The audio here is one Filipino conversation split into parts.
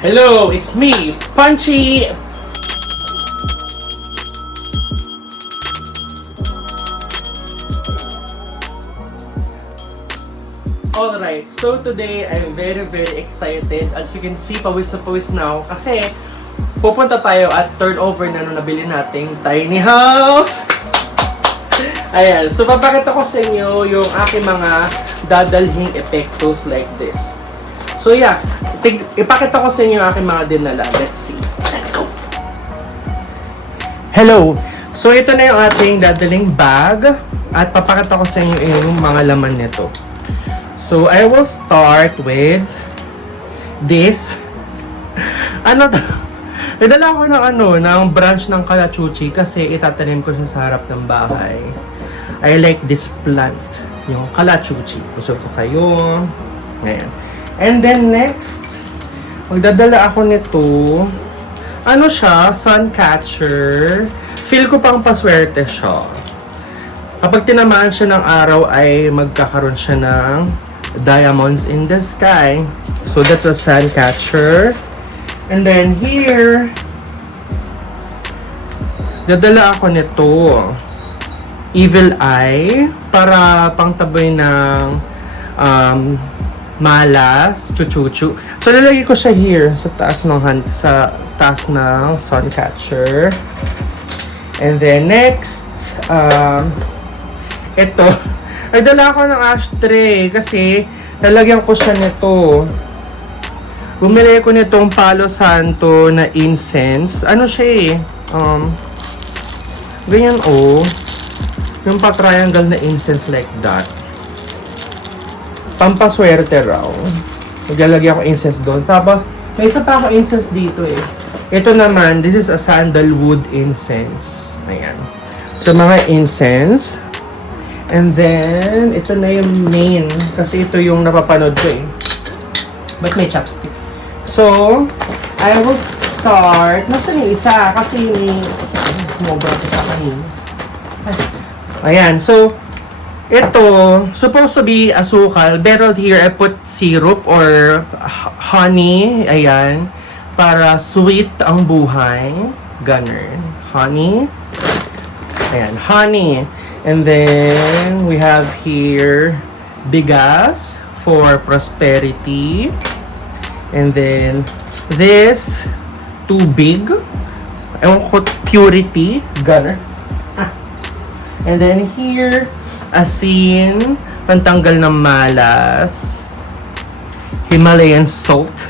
Hello, it's me, Punchy. Alright, so today I'm very excited. As you can see, pawis na pawis now kasi pupunta tayo at turnover na nung nabili nating tiny house. Ayan, so papakita ko sa inyo yung aking mga dadalhing epektos like this. So yeah, ipakita ko sa inyo yung aking mga dinala. Let's see. Let's go! Hello! So ito na yung ating dadaling bag at papakita ko sa inyo yung mga laman nito. So I will start with this. Ano to? Idala ko ng branch ng kalachuchi kasi itatanim ko siya sa harap ng bahay. I like this plant, yung kalachuchi. Gusto ko kayo. Ngayon. And then next, magdadala ako nito. Ano siya? Sun catcher. Feel ko pang paswerte siya. Kapag tinamaan siya ng araw ay magkakaroon siya ng diamonds in the sky. So that's a sun catcher. And then here, dadala ako nito. Evil eye para pangtaboy ng malas, chuchuchu. So lalagay ko siya here sa taas ng sun catcher. And then next, ito. Ay dala ko ng ashtray kasi lalagyan ko siya nito. Bumili ko nitong Palo Santo na incense. Ano siya ganyan yung pa-triangle na incense like that. Pampaswerte raw. Maglalagyan ko incense doon. Tapos, may isa pa ako incense dito Ito naman, this is a sandalwood incense. Ayan. So, mga incense. And then, ito na yung main. Kasi ito yung napapanood ko But may chopstick. So, I will start. Nasaan yung isa? Kasi yung sumobra ko sa kanina. Ayan. So, ito, supposed to be asukal. Pero here, I put syrup or honey. Ayan. Para sweet ang buhay. Ganun. Honey. Ayan. Honey. And then, we have here bigas for prosperity. And then, this, tubig. Ewan ko, purity. Ganun. And then here, asin, pantanggal ng malas, Himalayan salt.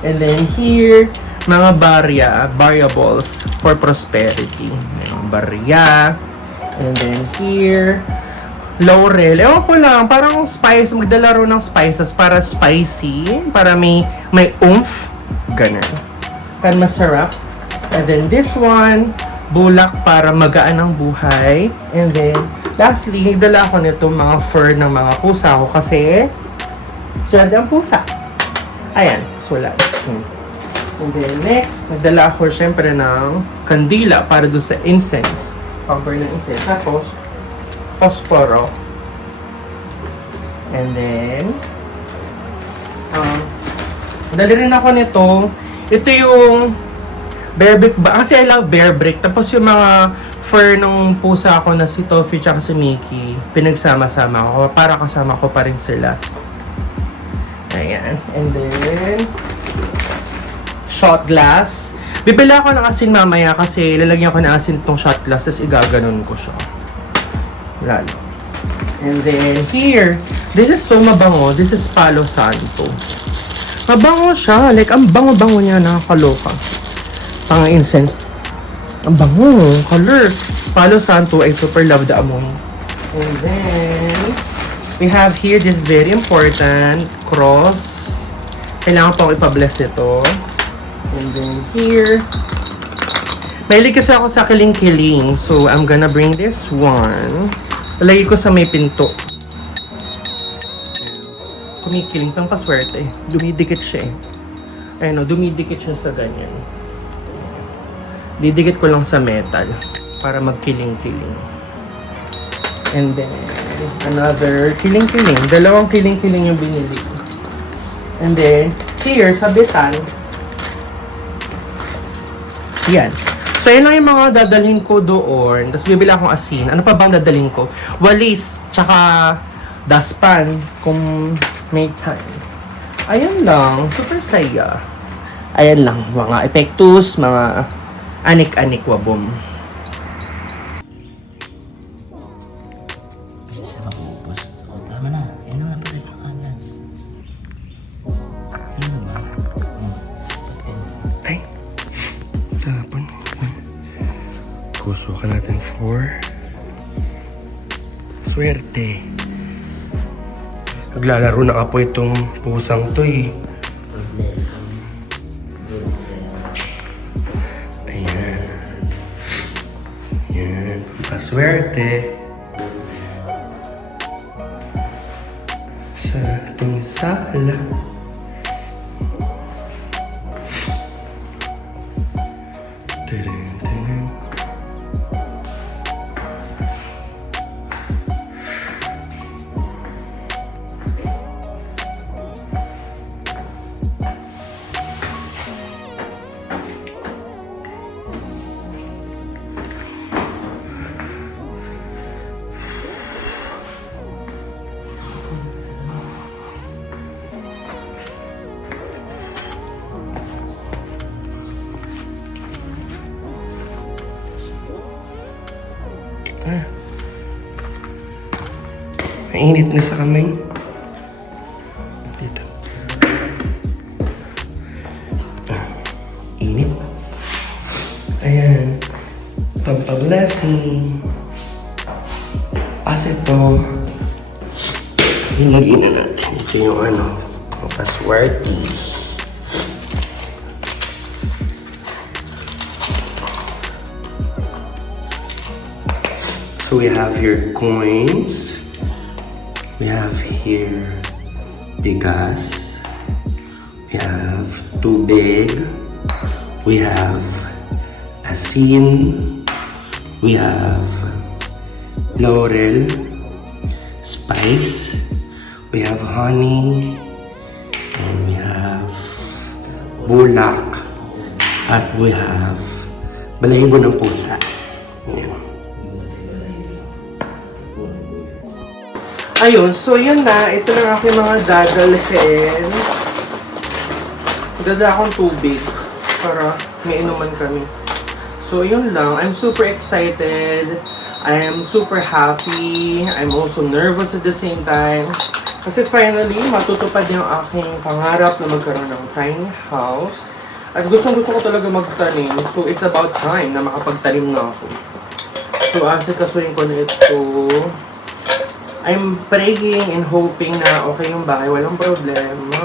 And then here, mga variables for prosperity. Yung barya. And then here, laurel. Ewan ko lang, parang spice, magdala ro ng spices para spicy, para may oomph. Ganun. Para masarap. And then this one, bulak para magaan ang buhay. And then, lastly, nagdala ako nito mga fur ng mga pusa ko kasi sulat ang pusa. Ayan, sulat. And then next, nagdala ako syempre ng kandila para doon sa incense. Cover ng incense. Tapos, posporo. And then, dali rin ako nito. Ito yung bear brick ba? Kasi I love bear brick. Tapos yung mga fur ng pusa ko na si Toffee tsaka si Mickey, pinagsama-sama ko para kasama ko pa rin sila. Ayan. And then, shot glass. Bibili ako ng asin mamaya kasi lalagyan ko ng asin itong shot glass tapos igaganon ko siya. Lalo. And then, here, this is so mabango. This is Palo Santo. Mabango siya. Like, ang bango-bango niya. Nakakaloka. Pang incense. Ang bango. Color. Palo Santo. I super love the amoy. And then, we have here, this is very important. Cross. Kailangan pang ipabless ito. And then here, mahilig kasi ako sa kiling-kiling. So, I'm gonna bring this one. Lagay ko sa may pinto. Kumikiling pang paswerte. Dumidikit siya Ayun dumidikit siya sa ganyan. Didikit ko lang sa metal para magkiling-kiling. And then, another kiling-kiling. Dalawang kiling-kiling yung binili ko. And then, here, sa bitan. Yan. So, yun lang yung mga dadalhin ko doon. Tapos, bibili akong asin. Ano pa bang dadalhin ko? Walis, tsaka daspan, kung may time. Ayan lang. Super saya. Ayan lang. Mga epektus, mga anik-anik wabom. Isa ka pupus. O, tama na. Yan na pala yung kanan. Ano ba? Ay. Tapon. Puso ka natin for swerte. Naglalaro na po itong pusang to eh. Ayan. Ayan. Paswerte. Sa ating sala. Tadam, tadam. Mainit na sa kamay. Dito. Init. Ayan. Pampablessing. As ito, ilagay na natin. Ito yung ano, paswerte. So we have here coins. We have here bigas. We have tubig. We have asin. We have laurel, spice. We have honey. And we have bulak. At we have balahibo ng pusa. Ayan. Ayun, so yun na. Ito lang aking mga dadalhin. Dada akong tubig para may inuman kami. So yun lang. I'm super excited. I am super happy. I'm also nervous at the same time. Kasi finally, matutupad yung aking pangarap na magkaroon ng tiny house. At gustong-gusto ko talaga magtanim. So it's about time na makapagtanim na ako. So asikasuhin ko na ito. I'm praying and hoping na okay yung bahay, walang problema.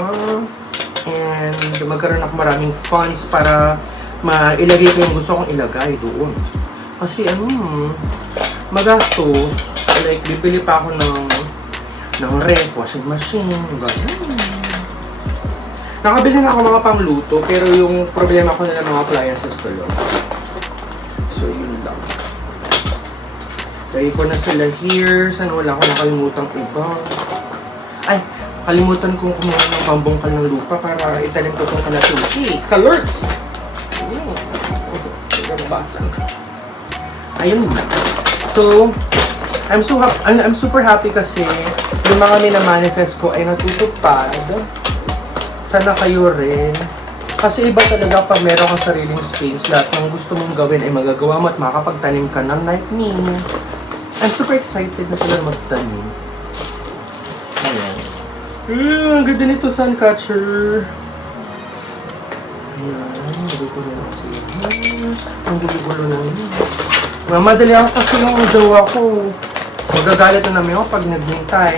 And magkaroon ako maraming funds para mailagay ko yung gusto kong ilagay doon. Kasi magastos. Like, bibili pa ako ng ref, washing machine, gano'n. Nakabili na ako mga pangluto, pero yung problema ko nila mga appliances tuloy. So, yun lang. Lagay ko na sila here. Sana wala akong nakalimutang iba. Ay, kalimutan kong kumuha ng pambungkal ng lupa para itanim ko itong kalatushi. Kalurks! Ayun na. So, I'm super happy kasi yung mga minamanifest ko ay natutupad. Sana kayo rin. Kasi iba talaga pag meron kang sariling space, lahat ng gusto mong gawin ay magagawa mo at makakapagtanim ka ng like me. I'm super excited na sila magtanim. Ayan. Ang ganda nito, sun catcher. Ayan. Lagay ko na lang sila. Ang gulo-gulo na yun. Mamadali ako kasi yung jowa ko. Magagalit na namin ako pag naghintay.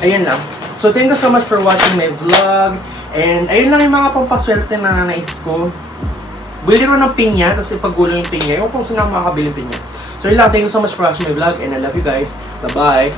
Ayan lang. So, thank you so much for watching my vlog. And ayun lang yung mga pampaswerte na nais ko. Bili rin ng pinya, tapos ipaggulo yung pinya. Yung kung sino makakabili yung pinya. So yun lang, thank you so much for watching my vlog and I love you guys. Bye-bye.